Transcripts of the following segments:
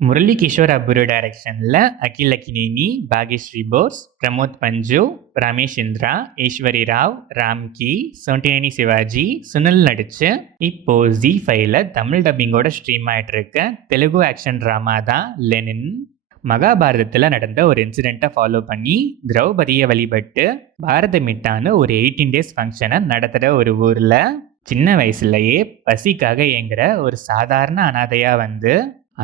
முரளி கிஷோர் அப்புரு டைரக்ஷனில் அகில் அக்கினேனி, பாக்யஸ்ரீ போஸ், பிரமோத் பஞ்சு, ரமேஷ் இந்திரா, ஈஸ்வரி ராவ், ராம்கி, சோண்டினேனி சிவாஜி, சுனில் நடிச்சு இப்போ Z5ல தமிழ் டப்பிங்கோட ஸ்ட்ரீம் ஆயிட்டு இருக்க தெலுங்கு ஆக்ஷன் ட்ராமா தான் லெனின். மகாபாரதத்தில் நடந்த ஒரு இன்சிடெண்ட்டை ஃபாலோ பண்ணி திரௌபதியை வழிபட்டு பாரத மிட்டான்னு ஒரு 18 days ஃபங்க்ஷனை நடத்துகிற ஒரு ஊரில் சின்ன வயசுலயே பசிக்காக ஏங்குற ஒரு சாதாரண அனாதையாக வந்து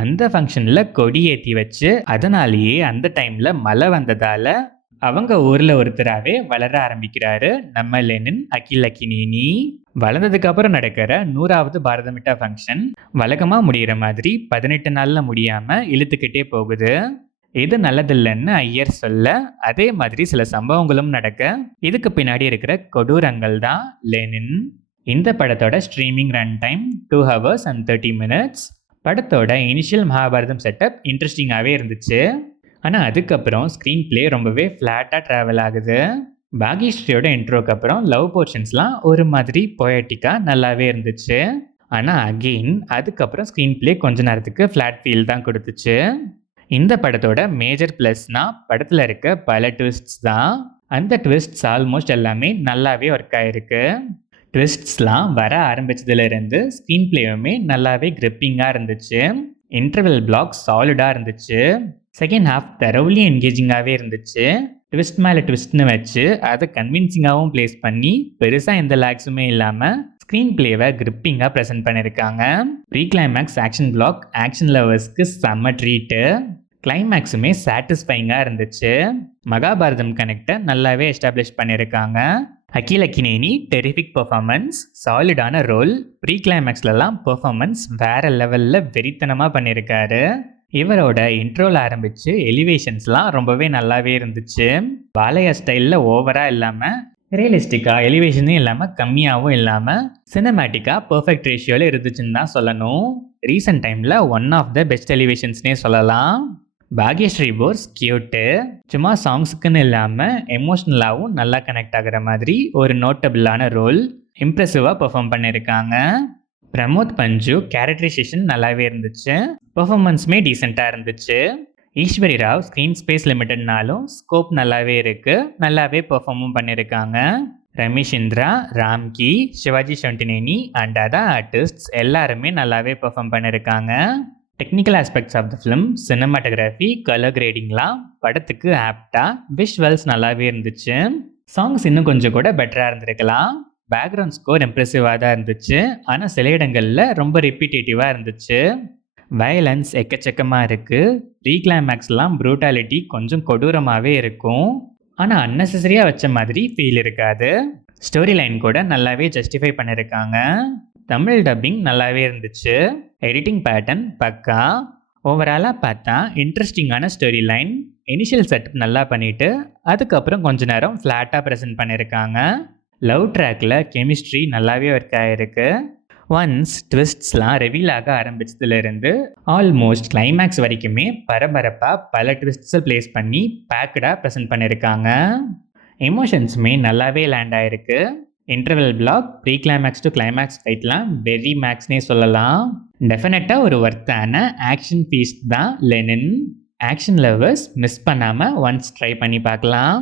அந்த ஃபங்க்ஷனில் கொடி ஏற்றி வச்சு அதனாலேயே அந்த டைமில் மழை வந்ததால் அவங்க ஊரில் ஒருத்தராகவே வளர ஆரம்பிக்கிறாரு நம்ம லெனின் அகில் அக்கினேனி. வளர்ந்ததுக்கு அப்புறம் நடக்கிற 100வது பாரதமிட்டா ஃபங்க்ஷன் வழக்கமாக முடிகிற மாதிரி 18 நாளில் முடியாமல் இழுத்துக்கிட்டே போகுது. இது நல்லதில்லைன்னு ஐயர் சொல்ல அதே மாதிரி சில சம்பவங்களும் நடக்க இதுக்கு பின்னாடி இருக்கிற கொடூரங்கள் தான் லெனின். இந்த படத்தோட streaming run time 2 hours and 30 minutes. படத்தோட இனிஷியல் மகாபாரதம் செட்டப் இன்ட்ரெஸ்டிங்காகவே இருந்துச்சு. ஆனால் அதுக்கப்புறம் ஸ்க்ரீன் பிளே ரொம்பவே ஃப்ளாட்டாக ட்ராவல் ஆகுது. பாக்யஸ்ரீயோட இன்ட்ரோக்கு அப்புறம் லவ் போர்ஷன்ஸ்லாம் ஒரு மாதிரி பொயட்டிக்காக நல்லாவே இருந்துச்சு. ஆனால் அகெயின் அதுக்கப்புறம் ஸ்க்ரீன் பிளே கொஞ்ச நேரத்துக்கு ஃப்ளாட் ஃபீல் தான் கொடுத்துச்சு. இந்த படத்தோட மேஜர் ப்ளஸ்னால் படத்தில் இருக்க பல ட்விஸ்ட்ஸ் தான். அந்த ட்விஸ்ட்ஸ் ஆல்மோஸ்ட் எல்லாமே நல்லாவே ஒர்க் ஆகிருக்கு. ட்விஸ்ட்ஸ்லாம் வர ஆரம்பித்ததுலேருந்து ஸ்க்ரீன் பிளேவுமே நல்லாவே கிரிப்பிங்காக இருந்துச்சு. இன்டர்வெல் பிளாக் சாலிடாக இருந்துச்சு. செகண்ட் ஹாஃப் தரவுலி என்கேஜிங்காகவே இருந்துச்சு. ட்விஸ்ட் மேலே ட்விஸ்ட்னு வச்சு அதை கன்வின்சிங்காகவும் ப்ளேஸ் பண்ணி பெருசாக எந்த லேக்ஸுமே இல்லாமல் ஸ்க்ரீன் பிளேவை கிரிப்பிங்காக ப்ரெசென்ட் பண்ணியிருக்காங்க. Pre climax action block action லவர்ஸ்க்கு செம்ம ட்ரீட்டு. கிளைமேக்ஸுமே சாட்டிஸ்ஃபைங்காக இருந்துச்சு. மகாபாரதம் கனெக்டை நல்லாவே எஸ்டாப்ளிஷ் பண்ணியிருக்காங்க. அகில் அக்கினேனி டெரிஃபிக் பெர்ஃபார்மன்ஸ், சாலிடான ரோல். ப்ரீ கிளைமேக்ஸ்லலாம் பெர்ஃபார்மன்ஸ் வேற லெவலில் வெறித்தனமாக பண்ணியிருக்காரு. இவரோட இன்ட்ரோவில் ஆரம்பித்து எலிவேஷன்ஸ்லாம் ரொம்பவே நல்லாவே இருந்துச்சு. பாலையா ஸ்டைலில் ஓவராக இல்லாமல் ரியலிஸ்டிக்காக, எலிவேஷனும் இல்லாமல் கம்மியாகவும் இல்லாமல் சினிமேட்டிக்காக பர்ஃபெக்ட் ரேஷியோவில் இருந்துச்சுன்னு தான் சொல்லணும். ரீசெண்ட் டைமில் ஒன் ஆஃப் த பெஸ்ட் எலிவேஷன்ஸ்னே சொல்லலாம். பாக்யஸ்ரீ போஸ் கியூட்டு, சும்மா சாங்ஸுக்குன்னு இல்லாமல் எமோஷ்னலாகவும் நல்லா கனெக்ட் ஆகிற மாதிரி ஒரு நோட்டபிளான ரோல் இம்ப்ரெசிவாக பெர்ஃபார்ம் பண்ணியிருக்காங்க. பிரமோத் பஞ்சு கேரக்டரைசேஷன் நல்லாவே இருந்துச்சு. பெர்ஃபார்மன்ஸுமே டீசெண்டாக இருந்துச்சு. ஈஸ்வரி ராவ் ஸ்க்ரீன் ஸ்பேஸ் லிமிட்டட்னாலும் ஸ்கோப் நல்லாவே இருக்குது, நல்லாவே பெர்ஃபார்மும் பண்ணியிருக்காங்க. Ramesh Indira, Ramki, Sivaji Sontineni and other artists எல்லாருமே நல்லாவே பெர்ஃபார்ம் பண்ணியிருக்காங்க. Technical aspects of the film, cinematography, colour கிரேடிங்லாம் படத்துக்கு ஆப்டாக, விஷுவல்ஸ் நல்லாவே இருந்துச்சு. சாங்ஸ் இன்னும் கொஞ்சம் கூட பெட்டராக இருந்திருக்கலாம். பேக்ரவுண்ட் ஸ்கோர் இம்ப்ரெசிவாக தான் இருந்துச்சு. ஆனால் சில இடங்களில் ரொம்ப ரிப்பீட்டேட்டிவாக இருந்துச்சு. வயலன்ஸ் எக்கச்சக்கமாக இருக்குது. ப்ரீ கிளைமேக்ஸ்லாம் ப்ரூட்டாலிட்டி கொஞ்சம் கொடூரமாகவே இருக்கும். ஆனால் அன்னெசரியாக வச்ச மாதிரி ஃபீல் இருக்காது. ஸ்டோரி லைன் கூட நல்லாவே ஜஸ்டிஃபை பண்ணியிருக்காங்க. தமிழ் டப்பிங் நல்லாவே இருந்துச்சு. எடிட்டிங் பேட்டர்ன் பக்கா. ஓவராலாக பார்த்தா இன்ட்ரெஸ்டிங்கான ஸ்டோரி லைன். இனிஷியல் செட்டப் நல்லா பண்ணிவிட்டு அதுக்கப்புறம் கொஞ்ச நேரம் ஃப்ளாட்டாக ப்ரெசென்ட் பண்ணியிருக்காங்க. லவ் ட்ராக்கில் கெமிஸ்ட்ரி நல்லாவே ஒர்க் ஆகிருக்கு. ஒன்ஸ் ட்விஸ்ட்ஸ்லாம் ரிவீல் ஆக ஆரம்பிச்சதுலேருந்து ஆல்மோஸ்ட் கிளைமேக்ஸ் வரைக்குமே பரபரப்பாக பல ட்விஸ்ட்ஸை ப்ளேஸ் பண்ணி பேக்கடாக ப்ரெசென்ட் பண்ணியிருக்காங்க. எமோஷன்ஸுமே நல்லாவே லேண்ட் ஆகிருக்கு. Interval block, pre climax to climax ஃபைட்லாம் வெரி மேக்ஸ்னே சொல்லலாம். டெஃபினட்டாக ஒரு ஒர்த்தான ஆக்ஷன் பீஸ் தான் லெனின். ஆக்ஷன் லவர்ஸ் மிஸ் பண்ணாமல் ஒன்ஸ் ட்ரை பண்ணி பார்க்கலாம்.